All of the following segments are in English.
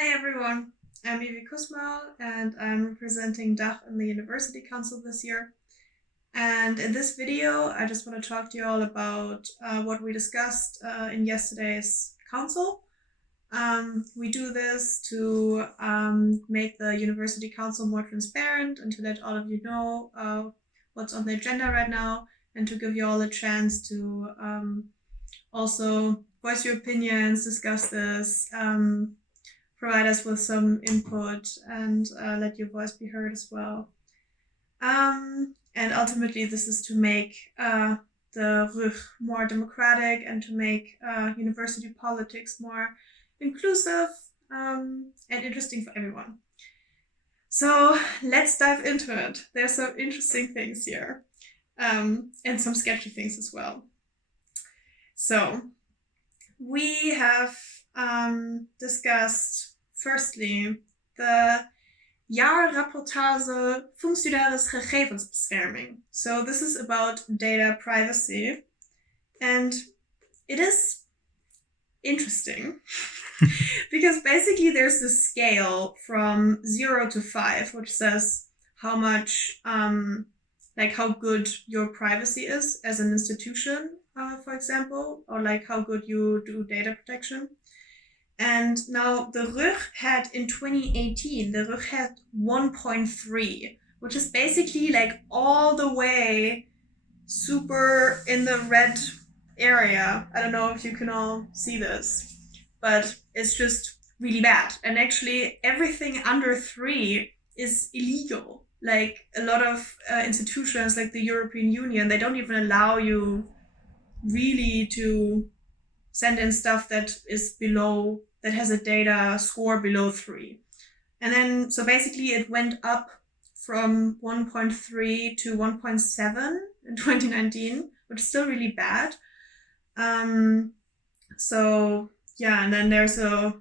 Hi everyone, I'm Evie Kusmal and I'm representing DACH in the University Council this year. And in this video, I just want to talk to you all about what we discussed in yesterday's council. We do this to make the University Council more transparent and to let all of you know what's on the agenda right now, and to give you all a chance to also voice your opinions, discuss this, provide us with some input, and let your voice be heard as well. And ultimately, this is to make the RUG more democratic and to make university politics more inclusive and interesting for everyone. So let's dive into it. There's some interesting things here and some sketchy things as well. So we have discussed, firstly, the Jaarrapportage Functionaris Gegevensbescherming. So this is about data privacy, and it is interesting because basically there's this scale from 0 to 5, which says how much, like how good your privacy is as an institution, for example, or like how good you do data protection. And now the RUG had in 2018, the RUG had 1.3, which is basically like all the way super in the red area. I don't know if you can all see this, but it's just really bad. And actually everything under 3 is illegal. Like a lot of institutions like the European Union, they don't even allow you really to send in stuff that is below, that has a data score below 3. And then, so basically it went up from 1.3 to 1.7 in 2019, which is still really bad. So yeah, and then there's a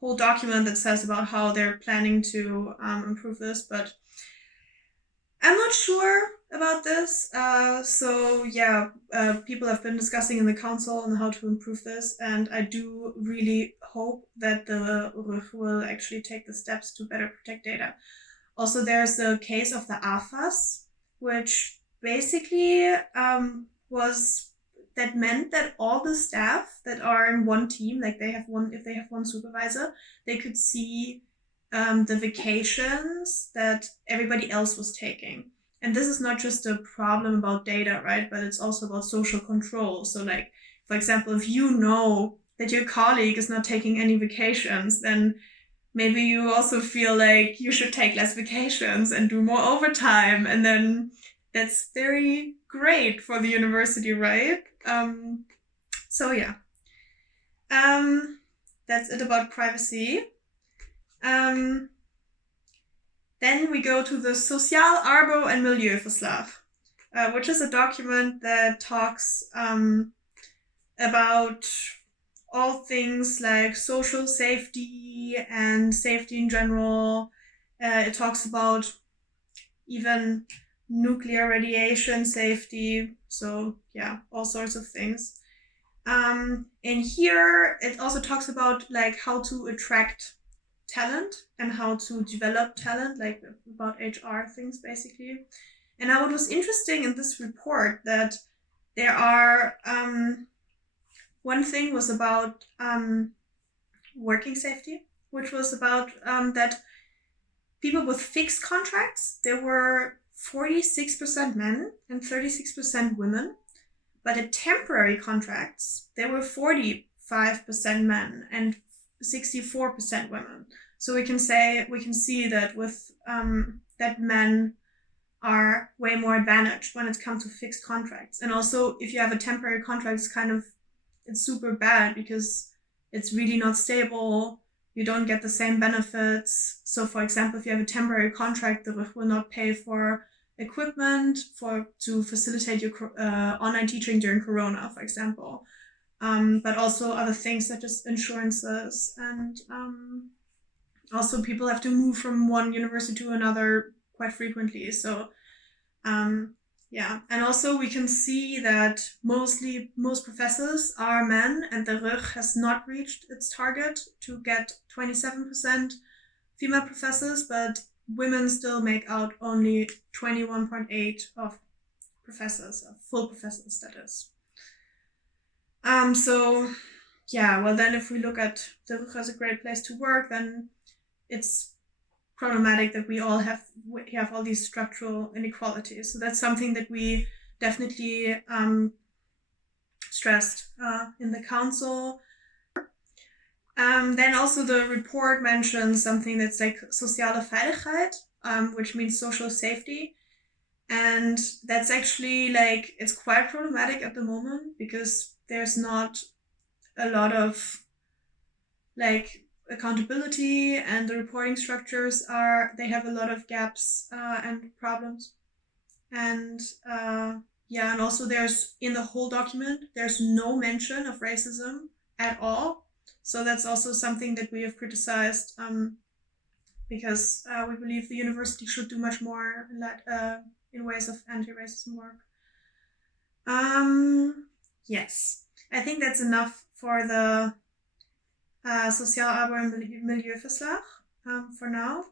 whole document that says about how they're planning to improve this, but I'm not sure about this. So yeah, people have been discussing in the council on how to improve this, and I do really hope that the RUG will actually take the steps to better protect data. Also, there's the case of the AFAS, which basically that meant that all the staff that are in one team, like if they have one supervisor, they could see the vacations that everybody else was taking. And this is not just a problem about data, right? But it's also about social control. So like, for example, if you know that your colleague is not taking any vacations, then maybe you also feel like you should take less vacations and do more overtime. And then that's very great for the university, right? So yeah, that's it about privacy. Then we go to the Sociaal, arbo and milieujaarverslaag, which is a document that talks about all things like social safety and safety in general. It talks about even nuclear radiation safety. So yeah, all sorts of things. And here it also talks about like how to attract talent and how to develop talent, like about HR things basically. And now what was interesting in this report that there are one thing was about working safety, which was about that people with fixed contracts, there were 46% men and 36% women, but at temporary contracts there were 45% men and 64% women. So we can see that with that men are way more advantaged when it comes to fixed contracts. And also if you have a temporary contract, it's super bad because it's really not stable. You don't get the same benefits. So for example, if you have a temporary contract, the RUG will not pay for equipment to facilitate your online teaching during Corona, for example. But also other things such as insurances, and also people have to move from one university to another quite frequently. So Yeah, and also we can see that most professors are men, and the RUG has not reached its target to get 27% female professors, but women still make out only 21.8 of professors, of full professors, that is. So yeah, well then if we look at the RUG as a great place to work, then it's problematic that we have all these structural inequalities. So that's something that we definitely stressed in the council. Then also the report mentions something that's like sociale veiligheid, which means social safety. And that's actually like, it's quite problematic at the moment because there's not a lot of like accountability, and the reporting structures they have a lot of gaps and problems. And yeah, and also there's, in the whole document, there's no mention of racism at all. So that's also something that we have criticized, because we believe the university should do much more in ways of anti-racism work. Yes, I think that's enough for the Sociaal, arbo and milieujaarverslaag for now.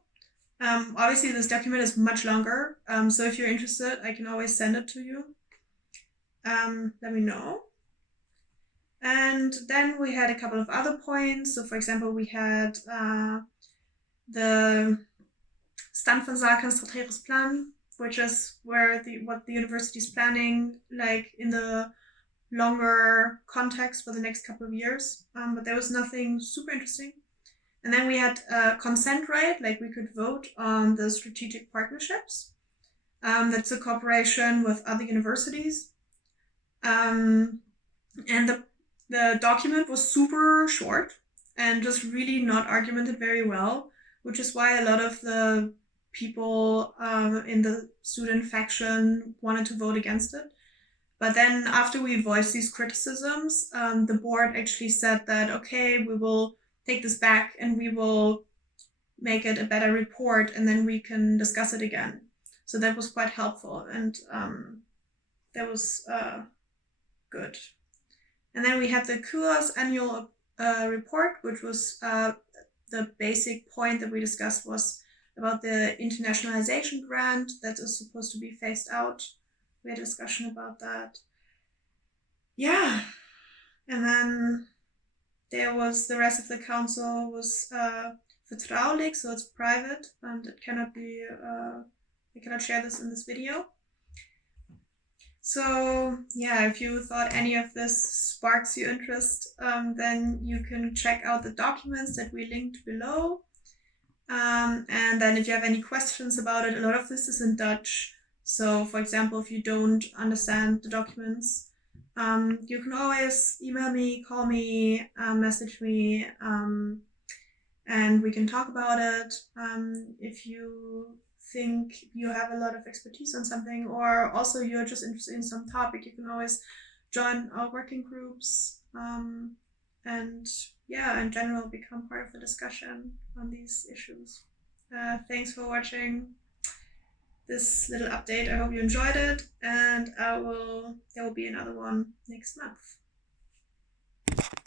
Obviously, this document is much longer, so if you're interested, I can always send it to you. Let me know. And then we had a couple of other points. So, for example, we had the stand van Zaken Strategisch plan, which is what the university is planning, like in the longer context for the next couple of years. But there was nothing super interesting. And then we had consent right, like we could vote on the strategic partnerships. That's a cooperation with other universities. And the document was super short and just really not argumented very well, which is why a lot of the people in the student faction wanted to vote against it. But then after we voiced these criticisms, the board actually said that, okay, we will take this back and we will make it a better report, and then we can discuss it again. So that was quite helpful, and that was good. And then we had the CUOS annual report, which was the basic point that we discussed was about the internationalization grant that is supposed to be phased out. We had a discussion about that. Yeah. And then there was the rest of the council was vertrouwelijk, so it's private and it cannot be, I cannot share this in this video. So yeah, if you thought any of this sparks your interest, then you can check out the documents that we linked below. And then if you have any questions about it, a lot of this is in Dutch. So for example, if you don't understand the documents, you can always email me, call me, message me, and we can talk about it. If you think you have a lot of expertise on something, or also you're just interested in some topic, you can always join our working groups, and yeah, in general, become part of the discussion on these issues. Thanks for watching this little update. I hope you enjoyed it, and there will be another one next month.